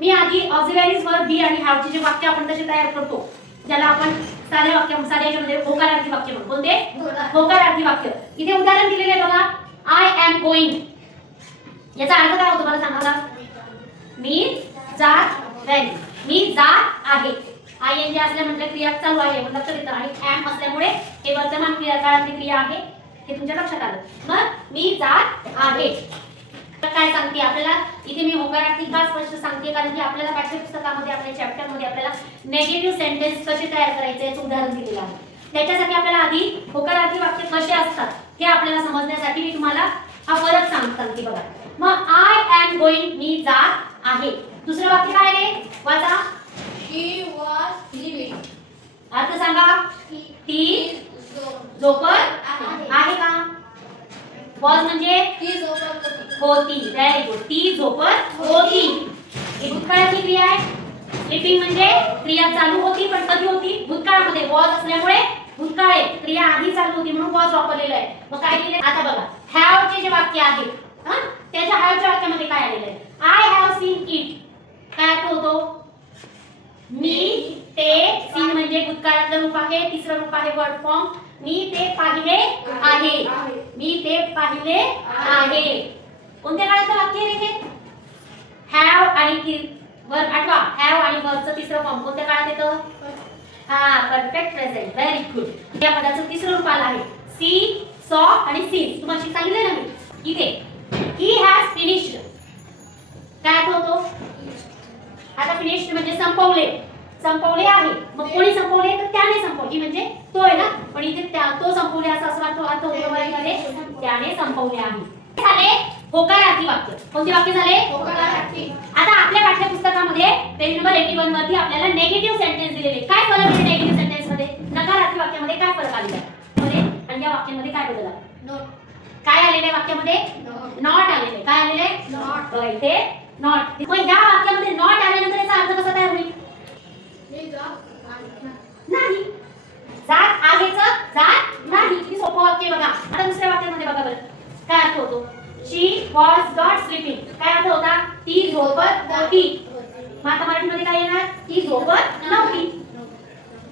मी आधी ऑक्झिलरीज वर बी आणि हॅव चे जे वाक्य आपण तसे तयार करतो, ज्याला आपण साधे वाक्य, साधे याच्यामध्ये होकारार्थी वाक्य म्हणतो. कोणते? होकारार्थी वाक्य. इथे उदाहरण दिलेले आहे बघा. I am going. याचा अर्थ काय होतो मला सांगा. मी जात आहे. मी जात आहे. आय एन जे असल्या म्हणजे क्रिया चालू आहे लक्षात येतं, आणि एम असल्यामुळे हे वर्तमान काळातली क्रिया आहे, हे तुमच्या लक्षात आलं. मग मी जात आहे. तर काय सांगते आपल्याला इथे, मी होकारार्थी का स्पष्ट सांगते कारण की आपल्याला पाठ्यपुस्तकामध्ये आपल्या चॅप्टर मध्ये आपल्याला नेगेटिव्ह सेंटेन्स कसे तयार करायचे याचं उदाहरण दिलेलं आहे. त्याच्यासाठी आपल्याला आधी होकारार्थी वाक्य कसे असतात हे आपल्याला समजण्यासाठी मी तुम्हाला हा फरक सांगते बघा. मग आय एम गोइंग, मी जात आहे. दुसरं वाक्य काय आहे वाचा. He was sleeping. अर्थ सांगा. ती झोपत आहे का. वॉज म्हणजे ती झोपत होती. होती. Very good. ती झोपत होती. ही भूतकाळाची क्रिया आहे. स्लीपिंग म्हणजे क्रिया चालू होती पण कधी होती, भूतकाळामध्ये. वॉज असल्यामुळे भूतकाळ आहे, क्रिया आधी चालू होती म्हणून वॉज वापरलेलं आहे. मग काय केले आता बघा. हॅव चे जे वाक्य आहे त्याच्या हॅवच्या वाक्यामध्ये काय आलेलं आहे. I have seen it. काय अर्थ होतो. मी ते, सीन म्हणजे भूतकाळातलं रूप आहे, तिसरं रूप आहे वर्ड फॉर्म. मी ते पाहिले आहे. मी ते पाहिले आहे. कोणत्या काळातलं वाक्य आहे हे. हॅव आणि वर्ब आठवा. हॅव आणि वर्बचं तिसरं फॉर्म कोणत्या काळात येतं. हा, परफेक्ट प्रेझेंट. Very good. या पदाचं तिसरं रूप आलं आहे. सी, सॉ आणि सीन. तुम्हाला सांगितलं ना मी इथे. He has finished. काय अर्थ होतो. आता फिनिश्ड म्हणजे संपवले. संपवले आहे. मग कोणी संपवले तर त्याने संपवली म्हणजे तो आहे ना, पण इथे तो संपवले असा अर्थ होतो मराठीमध्ये. त्याने संपवले आहे. झाले होकारार्थी वाक्य. कोणते वाक्य झाले. होकारार्थी. आता आपल्या पाठ्यपुस्तकामध्ये पेज नंबर 81 वरती आपल्याला नेगेटिव्ह सेंटेन्स दिलेले. काय फरक आहे नेगेटिव्ह सेंटेन्स मध्ये. नकारार्थी वाक्यामध्ये काय फरक आलेला आहे आणि या वाक्यामध्ये काय बदल आहे. Not. काय आलेले आहे वाक्यामध्ये. नॉट आलेले. काय आलेले. Not. इथे नॉट. मग या वाक्यामध्ये नॉट आल्यानंतर याचा अर्थ कसा तयार होईल. मी जात आहे. नाही. जात आहेचं जात नाही. किती सोपं वाक्य बघा. आता दुसऱ्या वाक्यामध्ये बघा बरं काय अर्थ होतो. शी वॉज नॉट स्लीपिंग. काय अर्थ होता. ती झोपत नव्हती. मग आता मराठीमध्ये काय येणार. ती झोपत नव्हती.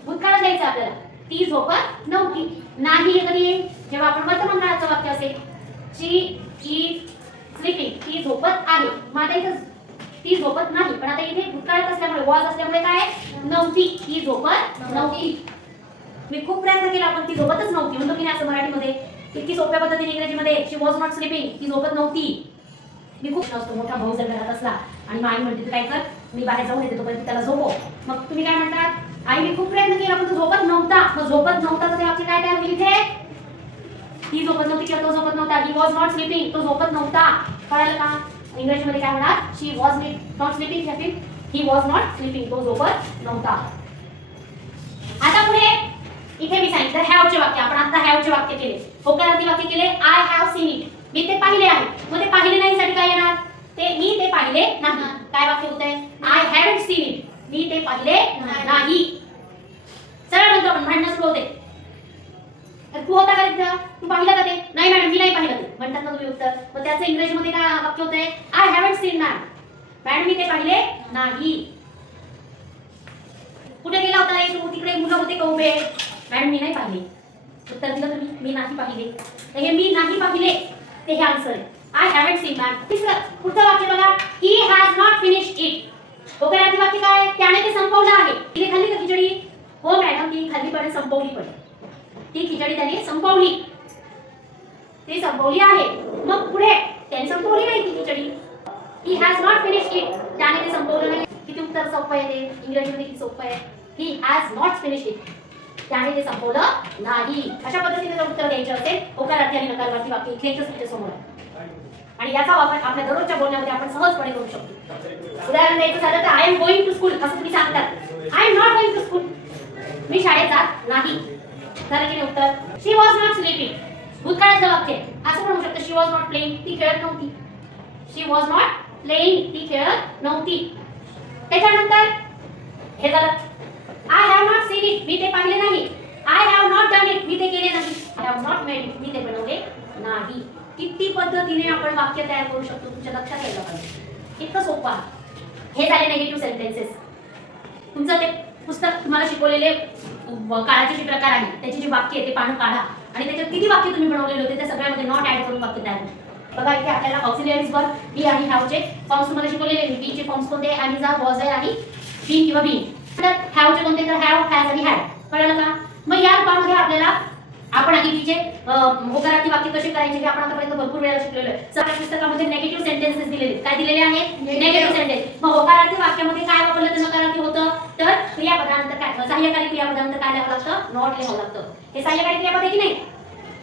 भूतकाळात द्यायचं आपल्याला. ती झोपत नव्हती. नाही हे कधी येईल जेव्हा आपण वर्तमान काळाचं वाक्य असेल. शी इज स्लीपिंग. ती झोपत आहे. मग आता इथं ती झोपत नाही, पण आता इथे भूतकाळात असल्यामुळे वॉज असल्यामुळे काय नव्हती. ती झोपत नव्हती. मी खूप प्रयत्न केला पण ती झोपतच नव्हती. म्हणतो की नाही असं मराठीमध्ये. इतकी सोप्या पद्धतीने इंग्रजीमध्ये शी वॉज नॉट स्लीपिंग. ती झोपत नव्हती. मी खूप नसतो. मोठा भाऊ जर घरात असला आणि आई म्हणते तू काय कर, मी बाहेर जाऊन येते तोपर्यंत त्याला झोपव. मग तुम्ही काय म्हणतात. आई मी खूप प्रयत्न केला पण तो झोपत नव्हता. मग झोपत नव्हता तर ते वाक्य काय तयार होईल इथे. ती झोपत नव्हती किंवा तो झोपत नव्हता. He was not sleeping. तो झोपत नव्हता. कळलं का. इंग्रजीमध्ये काय होणार. शी वॉज नॉट स्लीपिंग या फिर ही वॉज नॉट स्लीपिंग. तो झोपत नव्हता. आता पुढे इथे मी सांगितलं हॅव चे वाक्य. आपण आता हॅव चे वाक्य केले. होकारार्थी वाक्य केले. I have seen it. मी ते पाहिले आहे. मग ते पाहिले नाही साठी काय येणार. मी ते पाहिले नाही. काय वाक्य होतंय. I haven't seen it. मी ते पाहिले नाही. सरळ म्हणतो आपण. भांडण सुरू होते. तू होता का तिथं. तू पाहिलं का ते. नाही मॅडम मी नाही पाहिलं ते म्हणतात ना तुम्ही उत्तर. मग त्याचं इंग्रजीमध्ये काय वाक्य होतंय. I haven't seen ma'am. Madam मी ते पाहिले नाही. कुठे गेला होता तू. तिकडे मुलं होते का उभे. मॅडम मी नाही पाहिले. उत्तर दिलं तुम्ही मी नाही पाहिले. तर हे मी नाही पाहिले ते हे आन्सर आहे. I haven't seen ma'am. तिसरं पुढचं वाक्य बघा. He has not finished it. होकारार्थी वाक्य काय. त्याने ते संपवलं आहे. तिने खाल्ली का खिचडी. हो मॅडम ती खाल्ली पण संपवली पण. ती खिचडी त्याने संपवली. ती संपवली आहे. मग पुढे त्याने संपवली नाही ती khichdi. He has not finished it. त्याने ते संपवलं नाही. किती उत्तर सोपं आहे ते. इंग्रजीमध्ये किती सोपं आहे. ही हॅज नॉट फिनिश्ड इट. त्याने ते संपवलं नाही. अशा पद्धतीने जर उत्तर द्यायचे असेल होकारार्थी आणि नकारार्थी वाक्य इथेच तुमच्या समोर आहे. आणि याचा वापर आपल्या दररोजच्या बोलण्यामध्ये आपण सहजपणे करू शकतो. उदाहरण द्यायचं झालं तर I am going to school असं तुम्ही सांगतात. I am not going to school. मी शाळेत जात नाही. झालं की नाही उत्तर. She was not sleeping. भूतकाळातलं वाक्य असं म्हणू शकतो. She was not playing. ती खेळत नव्हती. She was not playing. ती खेळत नव्हती. त्याच्यानंतर हे झालं. I have not seen it. मी ते पाहिले नाही. I have not done it. मी ते केले नाही. I have not made it. मी ते बनवले नाही. किती पद्धतीने आपण वाक्य तयार करू शकतो तुमच्या लक्षात यायला पाहिजे. इतकं सोपं आहे. हे झाले निगेटिव्ह सेंटेन्सेस. तुमचं ते पुस्तक तुम्हाला शिकवलेले काळाचे जे प्रकार आहेत त्याची जी वाक्य आहे ते पानं काढा आणि त्याच्यात किती वाक्य तुम्ही बनवलेले होते त्या सगळ्यामध्ये नॉट ऍड करून वाक्य तयार करा. बघा इथे आपल्याला ऑक्सिलरीज वर बी आणि हॅवचे फॉर्म्स तुम्हाला शिकवलेले. बी चे फॉर्म्स कोणते? Am, is, are, was, were आणि बीन किंवा बीन. तर हॅवचे कोणते? तर हॅव, हॅज आणि हॅड. कळलं का? मग या रूपामध्ये आपल्याला आपण आधी बीचे होकारार्थी वाक्य कसे करायचे हे आपण आतापर्यंत भरपूर वेळा शिकलेलो आहे. सगळ्या पुस्तकामध्ये नेगेटिव्ह सेंटेन्सेस दिलेले आहेत. काय दिलेले आहेत? Negative sentence. मग होकारार्थी वाक्यामध्ये काय वापरलं तर नकारार्थी होतं? तर क्रियापदानंतर काय? सहाय्यकारी क्रियापदानंतर काय लिहावं लागतं? नॉट लिहावं लागतं. हे सहाय्यकारी क्रियापद आहे की नाही?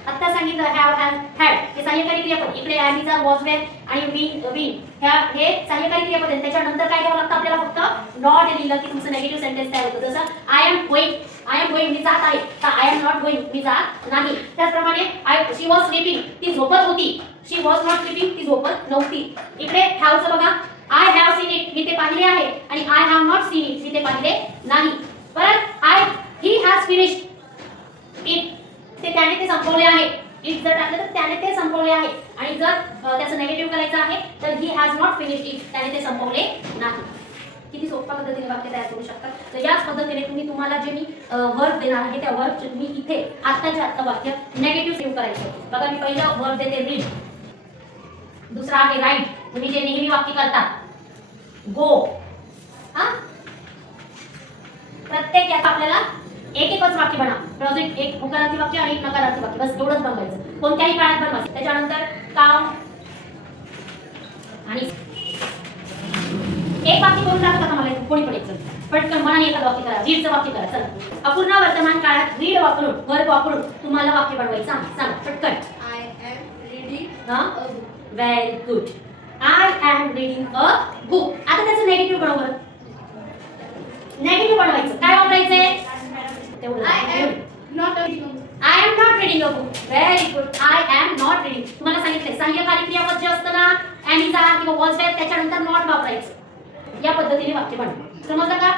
आता सांगितलं हॅव, हॅज, हॅड हे सहाय्यकारी क्रियापद. इकडे am, is, are, was, were आणि बीन हे सहाय्यकारी क्रियापद आहेत. त्याच्यानंतर काय द्यावं लागतं आपल्याला? फक्त नॉट लिहिलं की तुमचं नेगेटिव्ह सेंटेन्स तयार होतं. जसं आय एम गोइंग मी जात आहे. तर आय एम नॉट गोइंग मी जात नाही. त्याचप्रमाणे शी वॉज स्लीपिंग ती झोपत होती. शी वॉज नॉट स्लीपिंग ती झोपत नव्हती. इकडे हॅवचं बघा आय हॅव सीन इट मी ते पाहिले आहे आणि I have not seen it मी ते पाहिले नाही. परत ही हॅज फिनिश्ड इट त्याने ते संपवले आहे. इट जर टाकलं तर त्याने ते संपवले आहे आणि जर त्याचं नेगेटिव्ह करायचं आहे तर ही हॅज नॉट फिनिश्ड इट त्याने ते संपवले नाही. किती सोप्या पद्धतीने वाक्य तयार करू शकता. तर याच पद्धतीने तुम्हाला जे मी वर्ब देणार आहे त्या वर्बचे तुम्ही इथे आत्ताच्या आत्ता वाक्य नेगेटिव्ह सेव्ह करायचे. बघा मी पहिलं वर्ब देते रीड. दुसरा आहे राईट. तुम्ही जे नेहमी वाक्य करता गो. हा प्रत्येक यात आपल्याला एकच वाक्य बनवा. प्रेझेंट एक होकारार्थी वाक्य आणि एक नकारार्थी वाक्य बस एवढंच बनवायचं. कोणत्याही काळात बनवायचं. त्याच्यानंतर काम आणि एक वाक्य करून दाखवता का मला? कोणी पडायचं पटकन मनाने एखादं वाक्य करा. रीडचं वाक्य करा. चला अपूर्ण वर्तमान काळात रीड वापरून वर्ब वापरून तुम्हाला वाक्य बनवायचं आहे. सांगा पटकन. I am reading हा a book. Very good. I am reading a book. आता त्याचं नेगेटिव्ह बनव. नेगेटिव्ह बनवायचं काय वापरायचंय? तेवढं I am not reading a book. I am not reading a book. Very good. I am not reading. तुम्हाला सांगितलंय सहाय्यकारी क्रियापद जे असतं ना एम, इज, आर किंवा वॉज, वेअर त्याच्यानंतर नॉट वापरायचं. या पद्धतीने वाक्य बनवा. समजलं का?